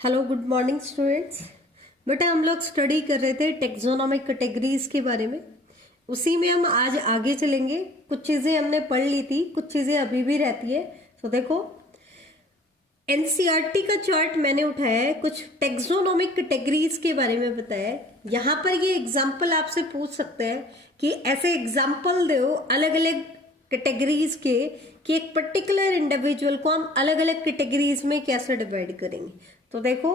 Hello good morning students. बेटा हम लोग स्टडी कर रहे थे टेक्सोनोमिक कैटेगरीज के बारे में। उसी में हम आज आगे चलेंगे। कुछ चीज़ें हमने पढ़ ली थी, कुछ चीज़ें अभी भी रहती है। तो देखो एनसीईआरटी का चार्ट मैंने उठाया है, कुछ टेक्सोनोमिक कैटेगरीज के बारे में बताया है। यहाँ पर ये एग्जाम्पल आपसे पूछ सकते हैं कि ऐसे एग्जाम्पल दो अलग अलग कैटेगरीज के कि एक पर्टिकुलर इंडिविजुअल को हम अलग अलग कैटेगरीज में कैसे डिवाइड करेंगे। तो देखो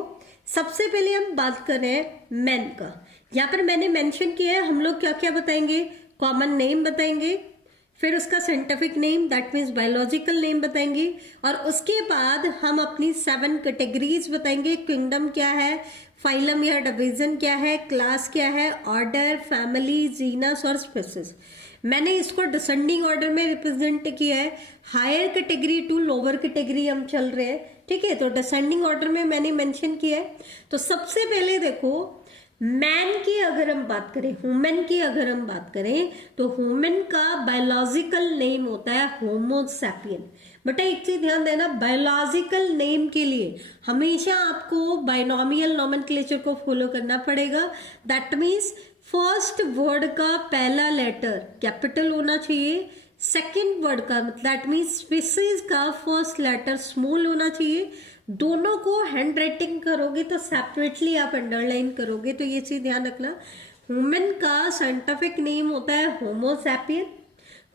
सबसे पहले हम बात कर रहे हैं मैन का। यहाँ पर मैंने मेंशन किया है हम लोग क्या क्या बताएंगे, कॉमन नेम बताएंगे, फिर उसका scientific name that means biological name बताएंगे, और उसके बाद हम अपनी 7 कैटेगरीज बताएंगे। किंगडम क्या है, फाइलम या डिवीजन क्या है, क्लास क्या है, ऑर्डर, फैमिली, जीनस और स्पीसीज। मैंने इसको डिसेंडिंग ऑर्डर में रिप्रेजेंट किया है, higher category to lower category हम चल रहे हैं। ठीक है, तो डिसेंडिंग ऑर्डर में मैंने मेंशन किया है। तो सबसे पहले देखो मैन की अगर हम बात करें, ह्यूमन की अगर हम बात करें तो ह्यूमन का बायोलॉजिकल नेम होता है होमो सैपियन। बेटा एक चीज ध्यान देना, बायोलॉजिकल नेम के लिए हमेशा आपको बाइनोमियल नोमेनक्लेचर को फॉलो करना पड़ेगा। दैट मीन्स फर्स्ट वर्ड का पहला लेटर कैपिटल होना चाहिए, सेकेंड वर्ड का दैट मीन्स स्पीसीज का फर्स्ट लेटर स्मॉल होना चाहिए। दोनों को हैंड राइटिंग करोगे तो सेपरेटली आप अंडरलाइन करोगे, तो ये चीज ध्यान रखना। ह्यूमन का साइंटिफिक नेम होता है होमो सैपियन।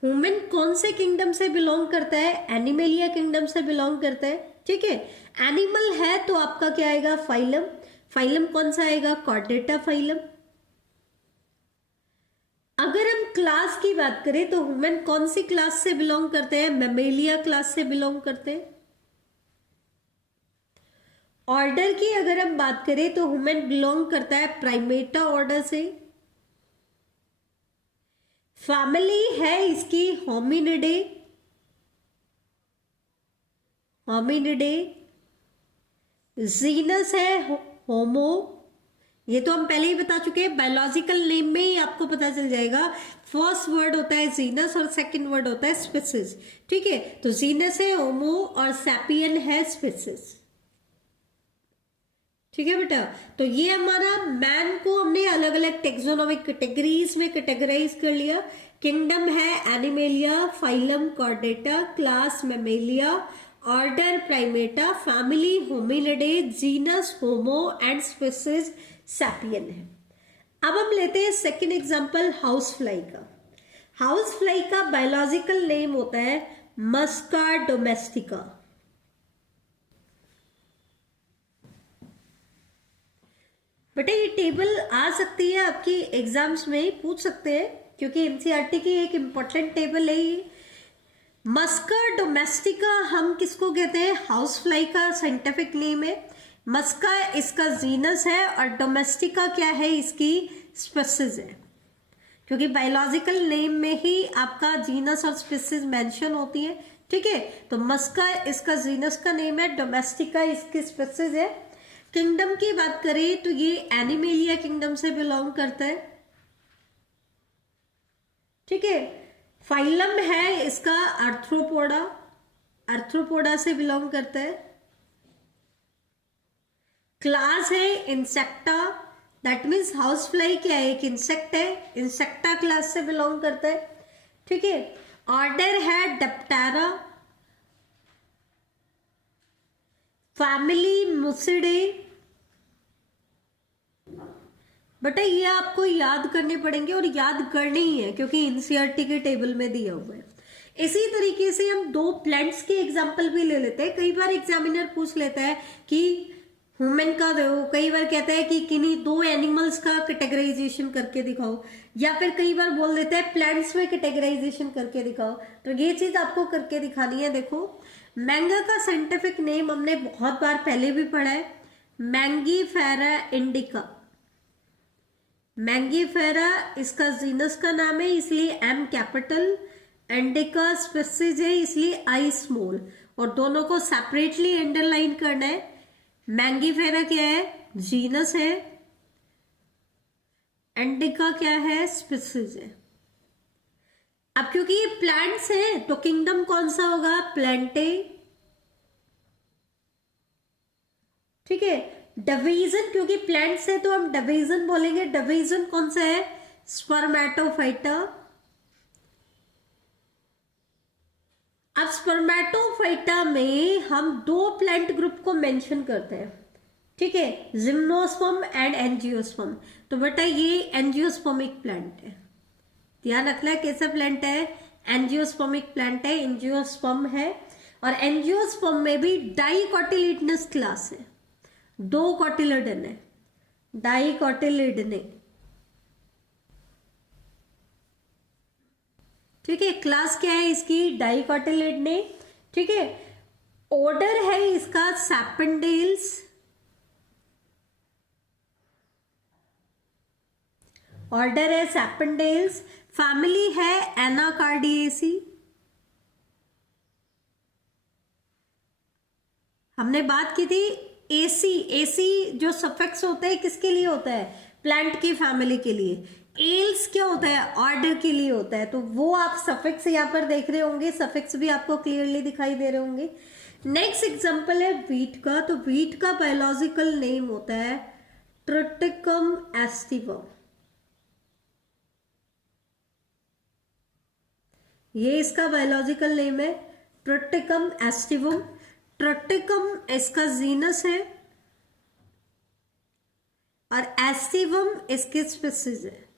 ह्यूमन कौन से किंगडम से बिलोंग करता है, एनिमलिया किंगडम से बिलोंग करता है। ठीक है, एनिमल है तो आपका क्या आएगा, फाइलम। फाइलम कौन सा आएगा, कॉर्डेटा फाइलम। अगर हम क्लास की बात करें तो ह्यूमन कौन सी क्लास से बिलोंग करते हैं, मैमेलिया क्लास से बिलोंग करते हैं। ऑर्डर की अगर हम बात करें तो ह्यूमन बिलोंग करता है प्राइमेटा ऑर्डर से। फैमिली है इसकी होमिनिडे, होमिनिडे। जीनस है होमो, ये तो हम पहले ही बता चुके हैं, बायोलॉजिकल नेम में ही आपको पता चल जाएगा। फर्स्ट वर्ड होता है जीनस और सेकंड वर्ड होता है स्पीसीज। ठीक है, तो जीनस है होमो और सैपियन है स्पीसीज। ठीक है बेटा, तो ये हमारा मैन को हमने अलग अलग टेक्सोनोमिक कैटेगरीज में कैटेगराइज कर लिया। किंगडम है animalia, phylum Chordata, class Mammalia, order Primata, family Hominidae, genus homo and species sapien है। अब हम लेते हैं सेकेंड एग्जांपल हाउस फ्लाई का। हाउस फ्लाई का बायोलॉजिकल नेम होता है मस्का डोमेस्टिका। बेटा ये टेबल आ सकती है आपकी एग्जाम्स में, पूछ सकते हैं क्योंकि एनसीईआरटी की एक इंपॉर्टेंट टेबल है ये। मस्का डोमेस्टिका हम किसको कहते हैं, हाउस फ्लाई का साइंटिफिक नेम है। मस्का इसका जीनस है और डोमेस्टिका क्या है, इसकी स्पीसीज है। क्योंकि बायोलॉजिकल नेम में ही आपका जीनस और स्पीसीज मेंशन होती है। ठीक है, तो मस्का इसका जीनस का नेम है, डोमेस्टिका इसकी स्पीसीज है। किंगडम की बात करें तो ये एनिमेलिया किंगडम से बिलोंग करता है। ठीक है, फाइलम है इसका आर्थ्रोपोडा, आर्थ्रोपोडा से बिलोंग करता है। क्लास है insecta, that means house fly क्या है, एक इंसेक्ट है, इंसेक्टा क्लास से बिलोंग करता है। ठीक है, ऑर्डर है डेप्टेरा, फैमिली मुसिडे। बेटा ये आपको याद करने पड़ेंगे और याद करने ही है क्योंकि एनसीईआरटी के टेबल में दिया हुआ है। इसी तरीके से हम 2 प्लांट्स के एग्जाम्पल भी ले लेते हैं। कई बार एग्जामिनर पूछ लेता है कि ह्यूमन का दो, कई बार कहता है कि किन्हीं 2 एनिमल्स का कैटेगराइजेशन करके दिखाओ, या फिर कई बार बोल देता है प्लांट्स में कैटेगराइजेशन करके दिखाओ। तो ये चीज आपको करके दिखानी है। देखो मैंगा का साइंटिफिक नेम हमने बहुत बार पहले भी पढ़ा है, मैंगीफेरा इंडिका। मैंगीफेरा इसका जीनस का नाम है इसलिए एम कैपिटल, इंडिका स्पीसीज है इसलिए आई स्मॉल, और दोनों को सेपरेटली अंडरलाइन करना है। मैंगीफेरा क्या है, जीनस है, इंडिका क्या है, स्पीसीज है। अब क्योंकि ये प्लांट्स हैं तो किंगडम कौन सा होगा, प्लांटे। ठीक है, डिवीजन, क्योंकि प्लांट्स है तो हम डिवीजन बोलेंगे। डिवीजन कौन सा है? स्पर्मेटोफाइटा। अब स्पर्मेटोफाइटा में हम दो प्लांट ग्रुप को मेंशन करते हैं, ठीक है, जिम्नोस्पर्म एंड एंजियोस्पर्म। तो बेटा ये एंजियोस्पर्मिक प्लांट है, ध्यान रखना है कैसा प्लांट है? एंजियोस्पर्मिक प्लांट है, एंजियोस्पर्म है। और एंजियोस्पर्म में भी डाइकोटिलिडनस क्लास है, दो कोटिलिडन है, डाइकोटिलिडने, ठीक है। क्लास क्या है इसकी? डाइकोटिलिडने, ठीक है। ऑर्डर है इसका सैपेंडेल्स, ऑर्डर है सैपेंडेल्स। फैमिली है एनाकार्डिएसी। हमने बात की थी एसी, एसी जो सफिक्स होता है किसके लिए होता है? प्लांट की फैमिली के लिए। एल्स क्या होता है? ऑर्डर के लिए होता है। तो वो आप सफिक्स यहां पर देख रहे होंगे, सफिक्स भी आपको क्लियरली दिखाई दे रहे होंगे। नेक्स्ट एग्जांपल है वीट का। तो वीट का बायोलॉजिकल नेम होता है ट्रिटिकम एस्टिवम। ये इसका बायोलॉजिकल नेम है ट्रिटिकम एस्टिवम। ट्रिटिकम इसका जीनस है और एस्टिवम इसके स्पीसीज है,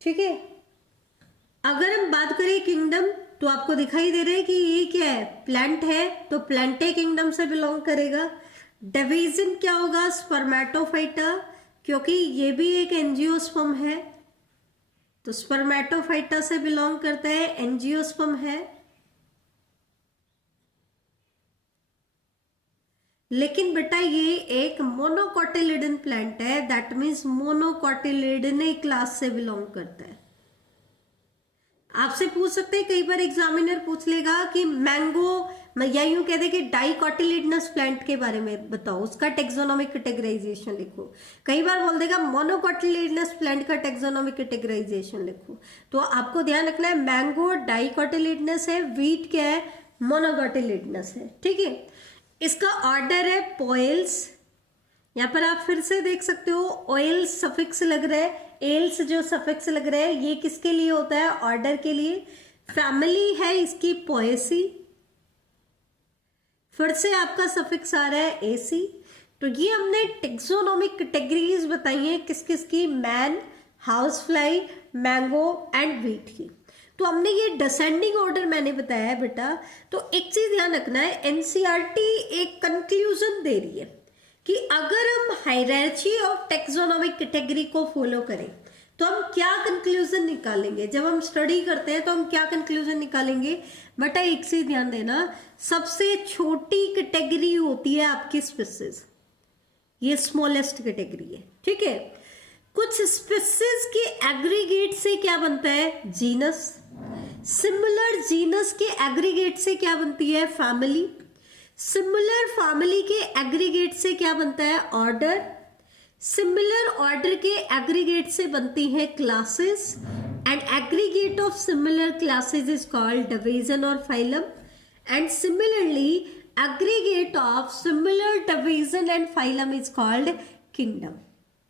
ठीक है। अगर हम बात करें किंगडम, तो आपको दिखाई दे रहा है कि ये क्या है? प्लांट है, तो प्लांटे किंगडम से बिलोंग करेगा। डिवीजन क्या होगा? स्पर्मेटोफाइटा, क्योंकि ये भी एक एंजियोस्पर्म है, तो स्पर्मेटोफाइटा से बिलोंग करता है, एंजियोस्पर्म है। लेकिन बेटा ये एक मोनोकोटिलिडन प्लांट है, दैट मीन्स मोनोकोटिलिडने क्लास से बिलोंग करता है। आपसे पूछ सकते हैं, कई बार एग्जामिनर पूछ लेगा कि मैंगो, या यूं कहते कि डाइकोटिलिडनस प्लांट के बारे में बताओ, उसका टेक्सोनोमिक कैटेगराइजेशन लिखो। कई बार बोल देगा मोनोकोटिलिडनस प्लांट का टेक्सोनोमिक कैटेगराइजेशन लिखो। तो आपको ध्यान रखना है मैंगो डाइकोटिलिडनस है, वीट क्या है? मोनोकोटिलिडनस है, ठीक है। इसका ऑर्डर है पोएल्स। यहां पर आप फिर से देख सकते हो ऑयल्स सफिक्स लग रहा है, एल्स जो सफिक्स लग रहा है ये किसके लिए होता है? ऑर्डर के लिए। फैमिली है इसकी पोएसी, फिर से आपका सफिक्स आ रहा है एसी। तो ये हमने टेक्सोनोमिक कैटेगरीज बताई हैं किस किस की? Man, house fly, mango and wheat की। तो हमने ये डिसेंडिंग ऑर्डर मैंने बताया है बेटा। तो एक चीज ध्यान रखना है, एनसीईआरटी एक कंक्लूजन दे रही है कि अगर हम हायरार्ची ऑफ टेक्सोनोमिक कैटेगरी को फॉलो करें तो हम क्या कंक्लूजन निकालेंगे। जब हम स्टडी करते हैं तो हम क्या कंक्लूजन निकालेंगे? बेटा एक चीज ध्यान देना, सबसे छोटी कैटेगरी होती है आपकी स्पीसीज, ये स्मॉलेस्ट कैटेगरी है, ठीक है। कुछ स्पीसीज के एग्रीगेट से क्या बनता है? जीनस। सिमिलर जीनस के एग्रीगेट से क्या बनती है? फैमिली। सिमिलर फैमिली के एग्रीगेट से क्या बनता है? ऑर्डर। सिमिलर ऑर्डर के एग्रीगेट से बनती है classes, and aggregate of similar classes is called division और phylum, and similarly aggregate of similar division and phylum is called kingdom,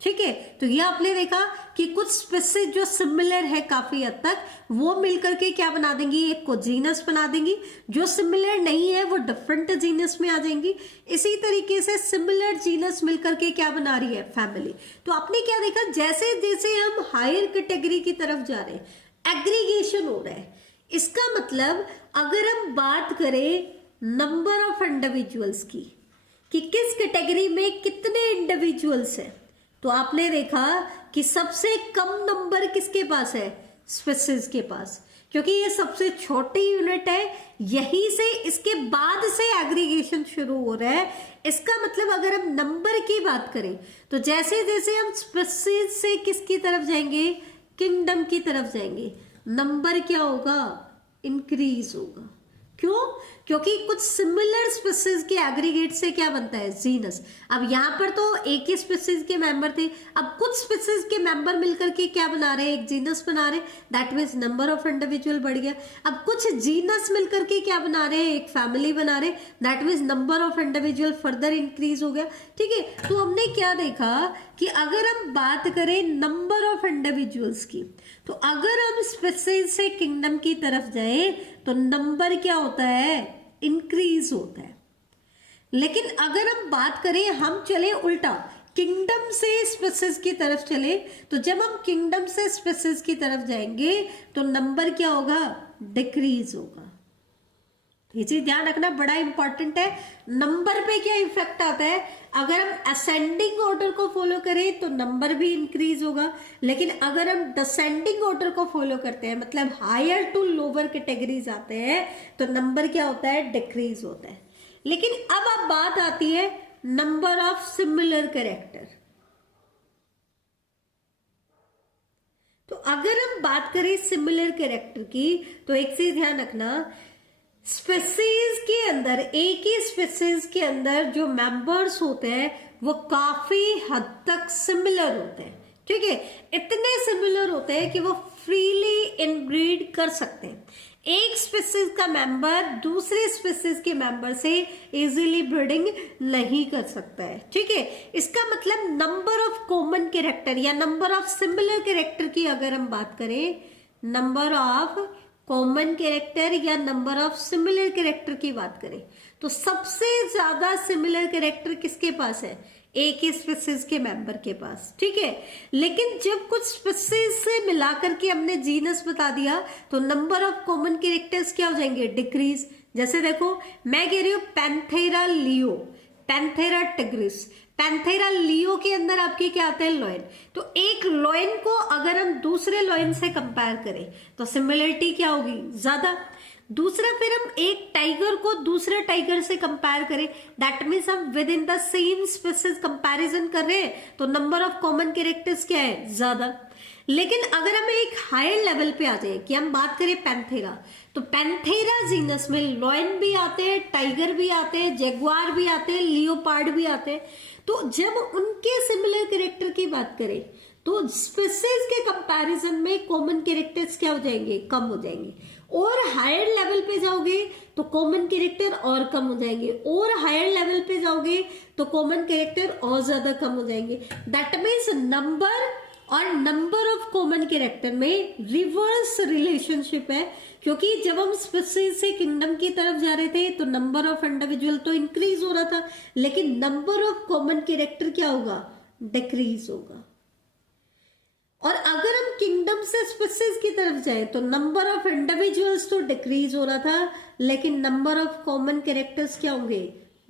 ठीक है। तो ये आपने देखा कि कुछ स्पीसीज जो सिमिलर है काफी हद तक, वो मिलकर के क्या बना देंगी? एक को जीनस बना देंगी। जो सिमिलर नहीं है वो डिफरेंट जीनस में आ जाएंगी। इसी तरीके से सिमिलर जीनस मिलकर के क्या बना रही है? फैमिली। तो आपने क्या देखा, जैसे जैसे हम हायर कैटेगरी की तरफ जा रहे हैं एग्रीगेशन हो रहा है। इसका मतलब अगर हम बात करें नंबर ऑफ इंडिविजुअल्स की, कि किस कैटेगरी में कितने इंडिविजुअल्स हैं, तो आपने देखा कि सबसे कम नंबर किसके पास है? स्पीसीज के पास, क्योंकि ये सबसे छोटी यूनिट है, यहीं से इसके बाद से एग्रीगेशन शुरू हो रहा है। इसका मतलब अगर हम नंबर की बात करें तो जैसे जैसे हम स्पीसीज से किसकी तरफ जाएंगे? किंगडम की तरफ जाएंगे, नंबर क्या होगा? इंक्रीज होगा, क्यों? क्योंकि कुछ सिमिलर स्पीसीज के एग्रीगेट से क्या बनता है? जीनस। अब यहाँ पर तो एक ही स्पीसीज के मेंबर थे, अब कुछ स्पीसीज के मेंबर मिलकर के क्या बना रहे हैं? एक जीनस बना रहे हैं, that means number of individual बढ़ गया। अब कुछ जीनस मिलकर के क्या बना रहे हैं? एक फैमिली बना रहे हैं, that means number of individual further increase हो गया। ठीक है, तो हमने क्या देखा कि अगर हम बात करें नंबर ऑफ इंडिविजुअल्स की, तो अगर हम स्पीसीज से किंगडम की तरफ जाएं तो नंबर क्या होता है? इंक्रीज होता है। लेकिन अगर हम बात करें, हम चले उल्टा, किंगडम से स्पीसीज की तरफ चले, तो जब हम किंगडम से स्पीसीज की तरफ जाएंगे तो नंबर क्या होगा? डिक्रीज होगा। ये चीज ध्यान रखना, बड़ा इंपॉर्टेंट है। नंबर पे क्या इफेक्ट आता है? अगर हम असेंडिंग ऑर्डर को फॉलो करें तो नंबर भी इंक्रीज होगा, लेकिन अगर हम डिसेंडिंग ऑर्डर को फॉलो करते हैं, मतलब हायर टू लोअर कैटेगरीज आते हैं, तो नंबर क्या होता है? डिक्रीज होता है। लेकिन अब बात आती है नंबर ऑफ सिमिलर कैरेक्टर। तो अगर हम बात करें सिमिलर कैरेक्टर की, तो एक चीज ध्यान रखना, स्पीसीज के अंदर, एक ही स्पीसीज के अंदर जो मेंबर्स होते हैं वो काफी हद तक सिमिलर होते हैं। ठीक है, इतने सिमिलर होते हैं कि वो फ्रीली इनब्रीड कर सकते हैं। एक स्पीसीज का मेंबर दूसरे स्पीसीज के मेंबर से इजीली ब्रीडिंग नहीं कर सकता है। ठीक है, इसका मतलब नंबर ऑफ कॉमन कैरेक्टर या नंबर ऑफ सिमिलर कैरेक्टर की अगर हम बात करें, नंबर ऑफ कॉमन कैरेक्टर या नंबर ऑफ सिमिलर कैरेक्टर की बात करें, तो सबसे ज्यादा सिमिलर कैरेक्टर किसके पास है? एक ही स्पीसीज के मेंबर के पास। ठीक है, लेकिन जब कुछ स्पीसीज से मिलाकर के हमने जीनस बता दिया तो नंबर ऑफ कॉमन कैरेक्टर्स क्या हो जाएंगे? डिक्रीज। जैसे देखो, मैं कह रही हूं Panthera leo, Panthera tigris, Panthera leo के अंदर आपके क्या आते हैं? लॉयन। तो एक लॉयन को अगर हम दूसरे लॉयन से कंपेयर करें तो सिमिलरिटी क्या होगी? ज्यादा। दूसरा, फिर हम एक टाइगर को दूसरे टाइगर से कंपेयर करें, दैट मीन्स हम with in the same species comparison कर रहे हैं, तो नंबर ऑफ कॉमन कैरेक्टर्स क्या है? ज्यादा। लेकिन अगर हम एक हायर लेवल पे आ जाए कि हम बात करें पैंथेरा, तो पैंथेरा जीनस में लॉयन भी आते हैं, टाइगर भी आते हैं, जैगुआर भी आते हैं, लियोपार्ड भी आते हैं। तो जब उनके सिमिलर कैरेक्टर की बात करें तो स्पीसीज के कंपैरिजन में कॉमन कैरेक्टर्स क्या हो जाएंगे? कम हो जाएंगे। और हायर लेवल पे जाओगे तो कॉमन कैरेक्टर और कम हो जाएंगे, और हायर लेवल पे जाओगे तो कॉमन कैरेक्टर और ज्यादा कम हो जाएंगे। दैट मीन्स नंबर और नंबर ऑफ कॉमन कैरेक्टर में रिवर्स रिलेशनशिप है, क्योंकि जब हम स्पीसीज से किंगडम की तरफ जा रहे थे तो नंबर ऑफ इंडिविजुअल तो इंक्रीज हो रहा था, लेकिन नंबर ऑफ कॉमन कैरेक्टर क्या होगा? डिक्रीज होगा। और अगर हम किंगडम से स्पीसीज की तरफ जाए तो नंबर ऑफ इंडिविजुअल्स तो डिक्रीज हो रहा था, लेकिन नंबर ऑफ कॉमन कैरेक्टर्स क्या होंगे?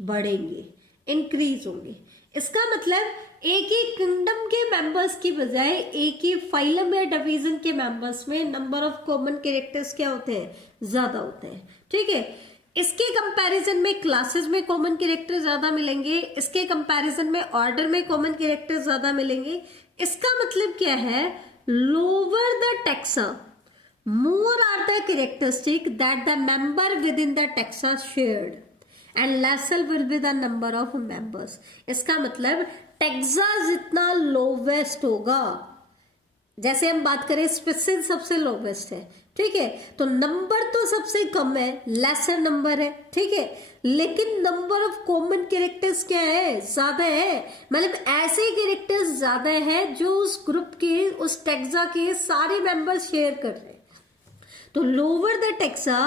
बढ़ेंगे, इंक्रीज होंगे। इसका मतलब एक ही किंगडम के मेंबर्स की बजाय एक ही फाइलम या डिवीजन के मेंबर्स में नंबर ऑफ कॉमन कैरेक्टर्स क्या होते हैं? ज्यादा होते हैं। ठीक है, इसके कंपैरिजन में क्लासेस में कॉमन कैरेक्टर ज्यादा मिलेंगे, इसके कंपैरिजन में ऑर्डर में कॉमन कैरेक्टर ज्यादा मिलेंगे। इसका मतलब क्या है? Lower the taxa more are the characteristic that the member within the taxa shared and lesser will be the number of members. इसका मतलब टैक्सा जितना लोवेस्ट होगा, जैसे हम बात करें स्पीसीज सबसे लोवेस्ट है, ठीक है, तो नंबर तो सबसे कम है, लेसर नंबर है, ठीक है, लेकिन नंबर ऑफ कॉमन कैरेक्टर्स क्या है? ज्यादा है। मतलब ऐसे कैरेक्टर्स ज्यादा है जो उस ग्रुप के, उस टैक्सा के सारे मेंबर्स शेयर कर रहे हैं। तो lower the taxa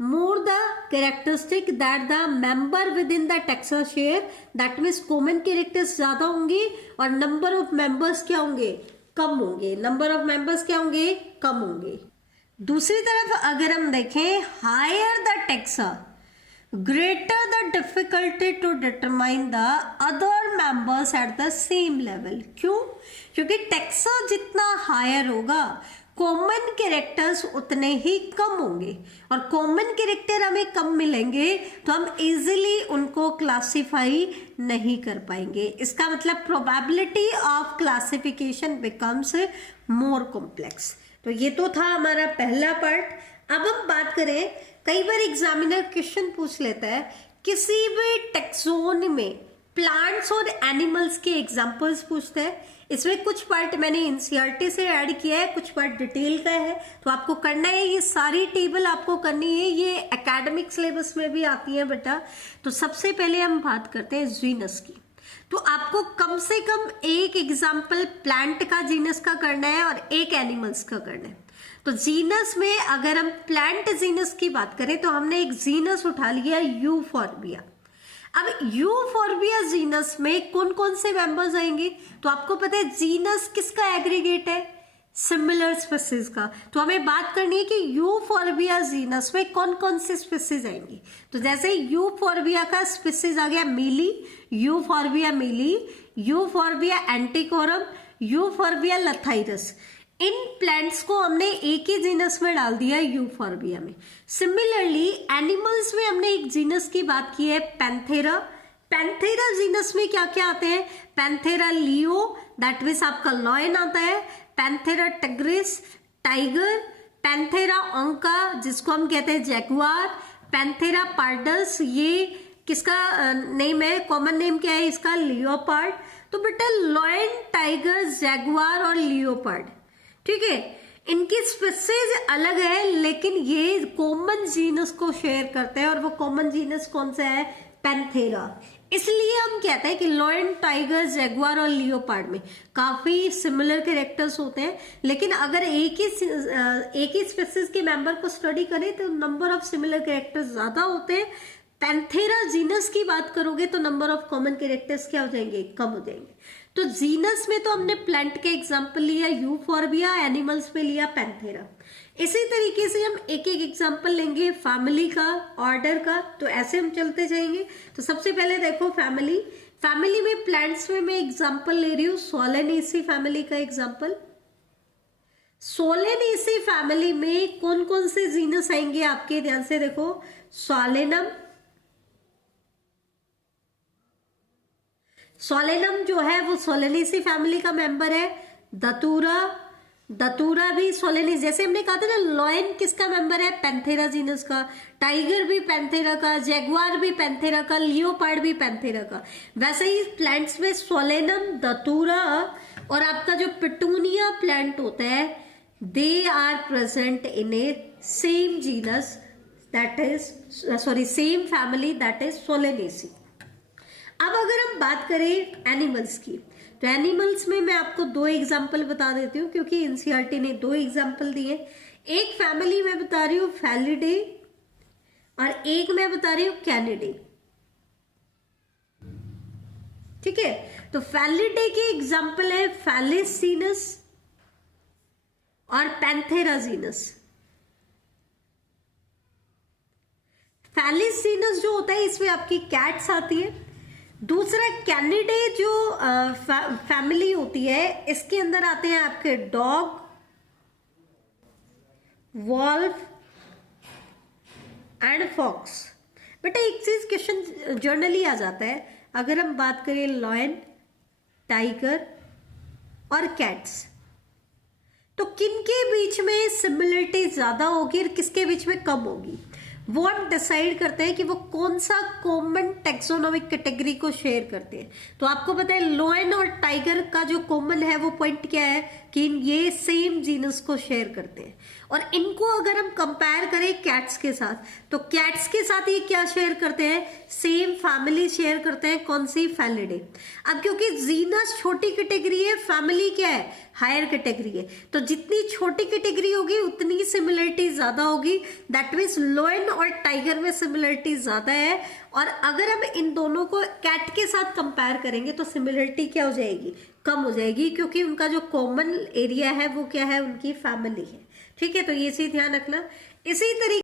more the characteristic that the member within the taxa share, that means common characters ज्यादा होंगे और नंबर ऑफ मेंबर्स क्या होंगे? कम होंगे। नंबर ऑफ मेंबर्स क्या होंगे? कम होंगे। दूसरी तरफ अगर हम देखें, higher the taxa greater the difficulty to determine the other members at the same level. क्यों? क्योंकि टैक्सा जितना हायर होगा कॉमन कैरेक्टर्स उतने ही कम होंगे, और कॉमन कैरेक्टर हमें कम मिलेंगे तो हम इजीली उनको क्लासिफाई नहीं कर पाएंगे। इसका मतलब probability of classification becomes more complex. तो ये तो था हमारा पहला पार्ट। अब हम बात करें कई बार एग्जामिनर क्वेश्चन पूछ लेता है किसी भी टेक्सोन में प्लांट्स और एनिमल्स के एग्जांपल्स पूछता है। इसमें कुछ पार्ट मैंने एनसीईआरटी से ऐड किया है, कुछ पार्ट डिटेल का है, तो आपको करना है, ये सारी टेबल आपको करनी है, ये एकेडमिक सिलेबस में भी आती है बेटा। तो सबसे पहले हम बात करते हैं जीनस की। तो आपको कम से कम एक एग्जाम्पल प्लांट का जीनस का करना है और एक एनिमल्स का करना है। तो जीनस में अगर हम प्लांट जीनस की बात करें तो हमने एक जीनस उठा लिया यूफॉर्बिया। अब यूफॉर्बिया जीनस में कौन कौन से मेंबर्स आएंगे? तो आपको पता है जीनस किसका एग्रीगेट है? सिमिलर स्पीसीज का। तो हमें बात करनी है कि यूफॉर्बिया जीनस में कौन कौन से स्पीसीज आएंगी। तो जैसे यूफॉर्बिया का स्पीसीज आ गया मीली, यूफॉर्बिया मीली, यूफॉर्बिया एंटिकोरम, यूफॉर्बिया लथाइरस। इन प्लांट्स को हमने एक ही जीनस में डाल दिया है यूफॉर्बिया में। सिमिलरली एनिमल्स में हमने एक जीनस की बात की है पैंथेरा। पैंथेरा जीनस में क्या क्या आते हैं? पैंथेरा लियो, दैट मीन्स आपका लॉयन आता है, पैंथेरा टिग्रिस टाइगर, पैंथेरा ओंका जिसको हम कहते हैं जैगुआर, पैंथेरा पार्डस, ये किसका नेम है, कॉमन नेम क्या है इसका? लियोपार्ड। तो बेटा लॉयन, टाइगर, जैगुआर और लियोपार्ड, ठीक है, इनकी स्पीसीज अलग है लेकिन ये कॉमन जीनस को शेयर करते हैं, और वो कॉमन जीनस कौन सा है? पैंथेरा। इसलिए हम कहते हैं कि लॉयन, टाइगर, जैगुआर और लियोपार्ड में काफी सिमिलर कैरेक्टर्स होते हैं, लेकिन अगर एक ही स्पीसीज के मेंबर को स्टडी करें तो नंबर ऑफ सिमिलर कैरेक्टर्स ज्यादा होते हैं। पैंथेरा जीनस की बात करोगे तो नंबर ऑफ कॉमन कैरेक्टर्स क्या हो जाएंगे? कम हो जाएंगे। तो जीनस में तो हमने प्लांट के एग्जाम्पल लिया यूफॉर्बिया, एनिमल्स में लिया पैंथेरा। इसी तरीके से हम एक एक एग्जाम्पल लेंगे फैमिली का, ऑर्डर का, तो ऐसे हम चलते जाएंगे। तो सबसे पहले देखो फैमिली में प्लांट्स में मैं एग्जाम्पल ले रही हूँ सोलेनेसी फैमिली का एग्जाम्पल। सोलेनेसी फैमिली में कौन कौन से जीनस आएंगे आपके ध्यान से देखो। सोलेनम जो है वो सोलेनेसी फैमिली का मेंबर है। दतूरा भी सोलेनेसी, जैसे हमने कहा था ना लॉयन किसका मेंबर है? पैंथेरा जीनस का, टाइगर भी पैंथेरा का, जैगुआर भी पैंथेरा का, लियोपार्ड भी पैंथेरा का। वैसे ही प्लांट्स में सोलेनम, दतूरा और आपका जो पिटूनिया प्लांट होता है, they are present in a same genus that is same family that is Solanaceae. अब अगर हम बात करें एनिमल्स की, तो एनिमल्स में मैं आपको दो एग्जाम्पल बता देती हूँ क्योंकि एनसीईआरटी ने दो एग्जाम्पल दिए। एक फैमिली में बता रही हूँ फैलिडे और एक मैं बता रही हूँ कैनिडे, ठीक है। तो फैलिडे की एग्जाम्पल है फैलिस जीनस और पैंथेरा जीनस। फैलिस जीनस जो होता है इसमें आपकी कैट्स आती है। दूसरा कैनिडे जो फैमिली होती है इसके अंदर आते हैं आपके डॉग, वॉल्फ एंड फॉक्स। बेटा एक चीज क्वेश्चन जर्नली आ जाता है, अगर हम बात करें लॉयन, टाइगर और कैट्स, तो किनके बीच में सिमिलरिटी ज्यादा होगी और किसके बीच में कम होगी, वो हम डिसाइड करते हैं कि वो कौन सा कॉमन टेक्सोनोमिक कैटेगरी को शेयर करते हैं। तो आपको पता है लॉयन और टाइगर का जो कॉमन है वो पॉइंट क्या है कि ये सेम जीनस को शेयर करते हैं। और इनको अगर हम कंपेयर करें कैट्स के साथ, तो कैट्स के साथ ये क्या शेयर करते हैं? सेम फैमिली शेयर करते हैं, कौन सी? फैलिडे। अब क्योंकि जीनस छोटी कैटेगरी है, फैमिली क्या है? हायर कैटेगरी है, तो जितनी छोटी कैटेगरी होगी उतनी सिमिलरिटी ज्यादा होगी। दैट मीन्स लॉयन और टाइगर में सिमिलरिटी ज्यादा है, और अगर हम इन दोनों को कैट के साथ कंपेयर करेंगे तो सिमिलरिटी क्या हो जाएगी? कम हो जाएगी, क्योंकि उनका जो कॉमन एरिया है वो क्या है? उनकी फैमिली है, ठीक है। तो ये चीज ध्यान रखना। इसी तरीके